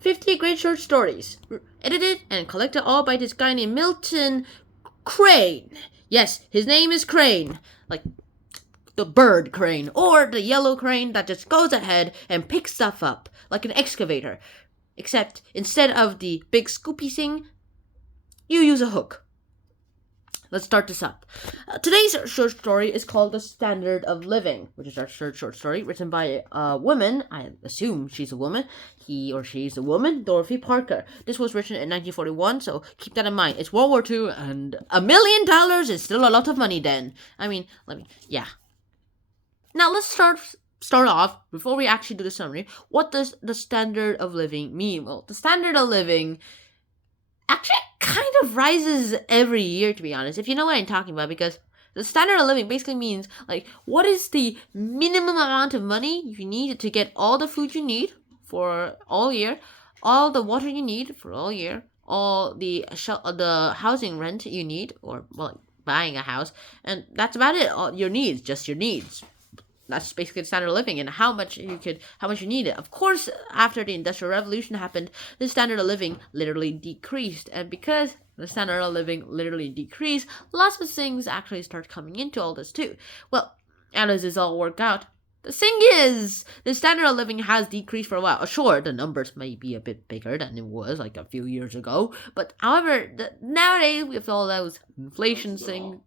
50 great short stories, edited and collected all by this guy named Milton Crane. Yes, his name is Crane, like the bird crane, or the yellow crane that just goes ahead and picks stuff up, like an excavator. Except, instead of the big scoopy thing, you use a hook. Let's start this up. Today's short story is called The Standard of Living, which is our third short story, written by a woman. I assume she's a woman. He or she's a woman, Dorothy Parker. This was written in 1941, so keep that in mind. It's World War II, and $1 million is still a lot of money then. Yeah. Now let's start off, before we actually do the summary. What does the standard of living mean? Well, the standard of living actually kind of rises every year, to be honest, if you know what I'm talking about, because the standard of living basically means, like, what is the minimum amount of money you need to get all the food you need for all year, all the water you need for all year, all the housing rent you need, or, well, buying a house, and that's about it. All your needs, just your needs. That's basically the standard of living, and how much you need it. Of course, after the Industrial Revolution happened, the standard of living literally decreased. And because the standard of living literally decreased, lots of things actually start coming into all this too. Well, as this all worked out, the thing is, the standard of living has decreased for a while. Sure, the numbers may be a bit bigger than it was like a few years ago, but however, nowadays with all those inflation things,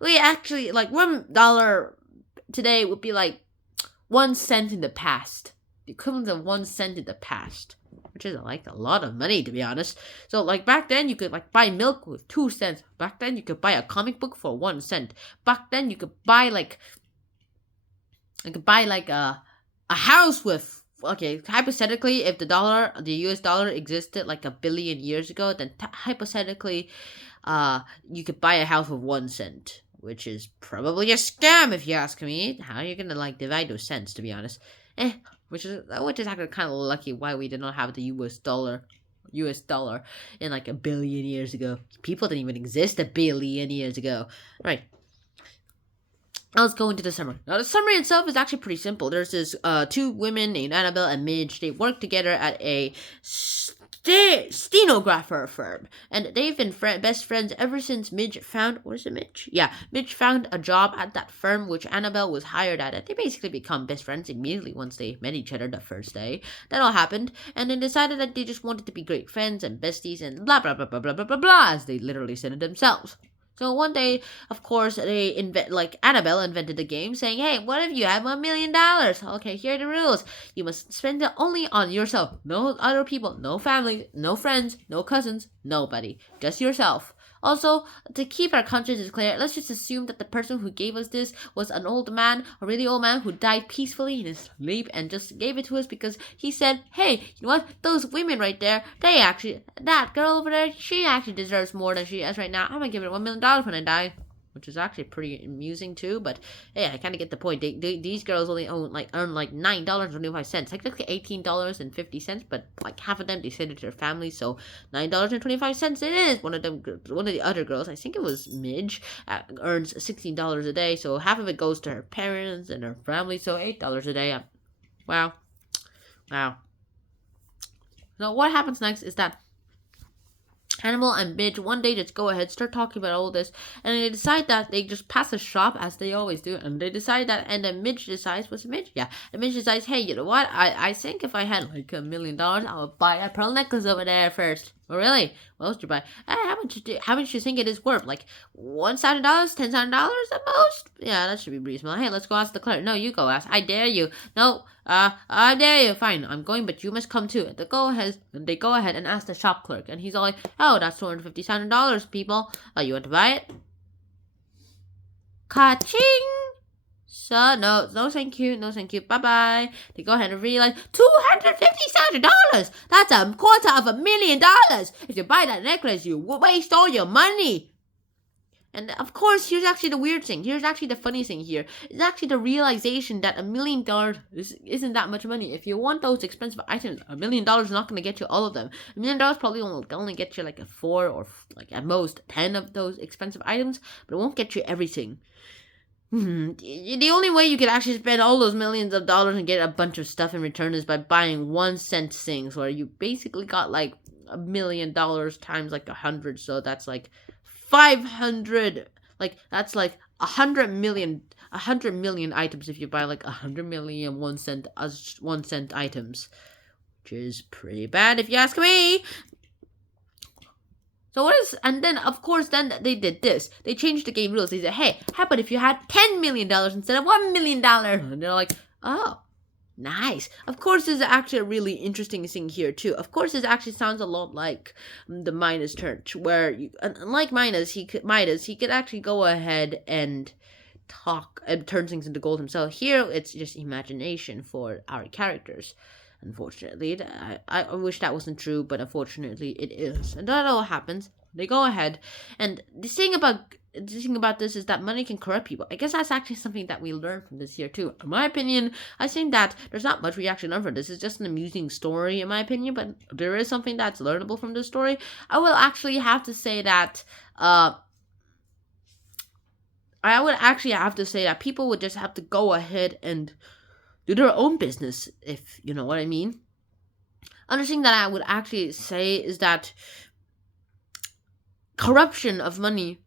we actually, like, $1 today would be like 1 cent in the past. The equivalent of 1 cent in the past. Which is, like, a lot of money, to be honest. So, like, back then, you could, like, buy milk with 2 cents. Back then, you could buy a comic book for 1 cent. Back then, you could buy, a house with... Okay, hypothetically, if the US dollar existed, like, 1 billion years ago, then hypothetically... you could buy a house with 1 cent, which is probably a scam if you ask me. How are you gonna, like, divide those cents, to be honest? Which is actually kind of lucky why we did not have the US dollar in, like, 1 billion years ago. People didn't even exist 1 billion years ago. Right. Now let's go into the summary. Now, the summary itself is actually pretty simple. There's this 2 women named Annabelle and Midge. They work together at a stenographer firm, and they've been best friends ever since Midge found Midge found a job at that firm which Annabelle was hired at, and they basically become best friends immediately once they met each other the first day. That all happened, and they decided that they just wanted to be great friends and besties and blah blah blah blah blah blah blah blah, as they literally said it themselves. So one day, of course, Annabelle invented a game saying, hey, what if you have $1 million? Okay, here are the rules. You must spend it only on yourself. No other people, no family, no friends, no cousins, nobody. Just yourself. Also, to keep our consciences clear, let's just assume that the person who gave us this was a really old man who died peacefully in his sleep and just gave it to us because he said, hey, you know what? Those women right there, that girl over there, she actually deserves more than she has right now. I'm gonna give her $1 million when I die. Which is actually pretty amusing too, but hey, I kind of get the point. These girls only earn like $9.25, like $18.50, but like half of them they send it to their family, so $9.25 it is. One of the other girls, I think it was Midge, earns $16 a day, so half of it goes to her parents and her family, so $8 a day. Wow. Now, what happens next is that Animal and Midge one day just go ahead, start talking about all this, and they decide that they just pass a shop as they always do, and they decide that, and then Midge decides, what's Midge? Yeah, and Midge decides, hey, you know what? I think if I had like $1 million, I would buy a pearl necklace over there first. Oh, really? What else did you buy? How much do you think it is worth? Like $1,000, $10,000 at most? Yeah, that should be reasonable. Hey, let's go ask the clerk. No, you go ask. I dare you. No, I dare you. Fine, I'm going, but you must come too. They go ahead and ask the shop clerk, and he's all like, oh, that's $250,000, people. You want to buy it? Ka-ching! So, no, thank you, bye-bye. They go ahead and realize, $250,000! That's $250,000! If you buy that necklace, you waste all your money! And of course, here's actually the weird thing. Here's actually the funny thing here. It's actually the realization that $1 million isn't that much money. If you want those expensive items, $1 million is not going to get you all of them. $1 million probably only get you like a 4 or like at most 10 of those expensive items, but it won't get you everything. The only way you could actually spend all those millions of dollars and get a bunch of stuff in return is by buying 1 cent things, where you basically got like $1 million times like 100, so that's like 500. Like that's like 100 million items if you buy like 100 million 1 cent items, which is pretty bad if you ask me. So what is, and then of course then they did this. They changed the game rules. They said, hey, how about if you had $10 million instead of $1 million? And they're like, oh, nice. Of course, there's actually a really interesting thing here too. Of course, this actually sounds a lot like the Midas Church, where unlike Midas, he could actually go ahead and talk and turn things into gold himself. Here, it's just imagination for our characters. Unfortunately, I wish that wasn't true, but unfortunately it is. And that all happens. They go ahead, and the thing about this is that money can corrupt people. I guess that's actually something that we learn from this here too. In my opinion, I think that there's not much we actually learn from this. It's just an amusing story, in my opinion, but there is something that's learnable from this story. I will actually have to say that people would just have to go ahead and do their own business, if you know what I mean. Another thing that I would actually say is that corruption of money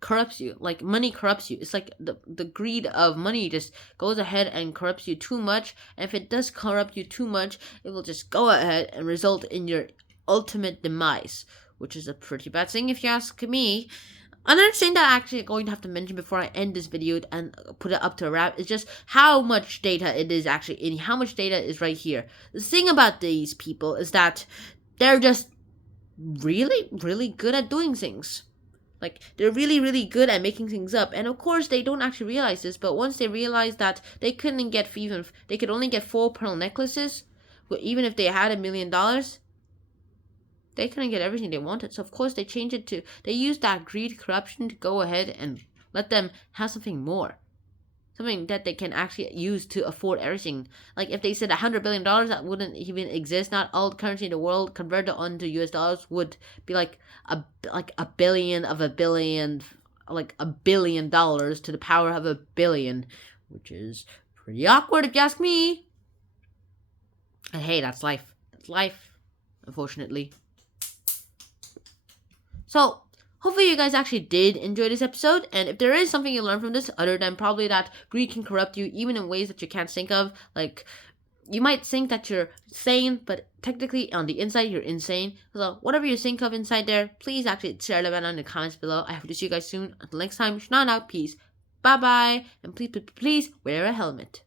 corrupts you. Like, money corrupts you. It's like the greed of money just goes ahead and corrupts you too much. And if it does corrupt you too much, it will just go ahead and result in your ultimate demise, which is a pretty bad thing if you ask me. Another thing that I'm actually going to have to mention before I end this video and put it up to a wrap is just how much data it is actually in. How much data is right here. The thing about these people is that they're just really, really good at doing things. Like, they're really, really good at making things up. And of course, they don't actually realize this, but once they realize that they could only get 4 pearl necklaces, even if they had $1 million, they couldn't get everything they wanted. So of course they used that greed corruption to go ahead and let them have something more. Something that they can actually use to afford everything. Like if they said $100 billion, that wouldn't even exist. Not all currency in the world converted onto US dollars would be like a billion of a billion, like $1 billion to the power of 1 billion, which is pretty awkward if you ask me. And hey, that's life. That's life, unfortunately. So, hopefully you guys actually did enjoy this episode, and if there is something you learned from this, other than probably that greed can corrupt you even in ways that you can't think of, like, you might think that you're sane, but technically on the inside you're insane. So, whatever you think of inside there, please actually share that in the comments below. I hope to see you guys soon. Until next time, Shana out, peace, bye-bye, and please wear a helmet.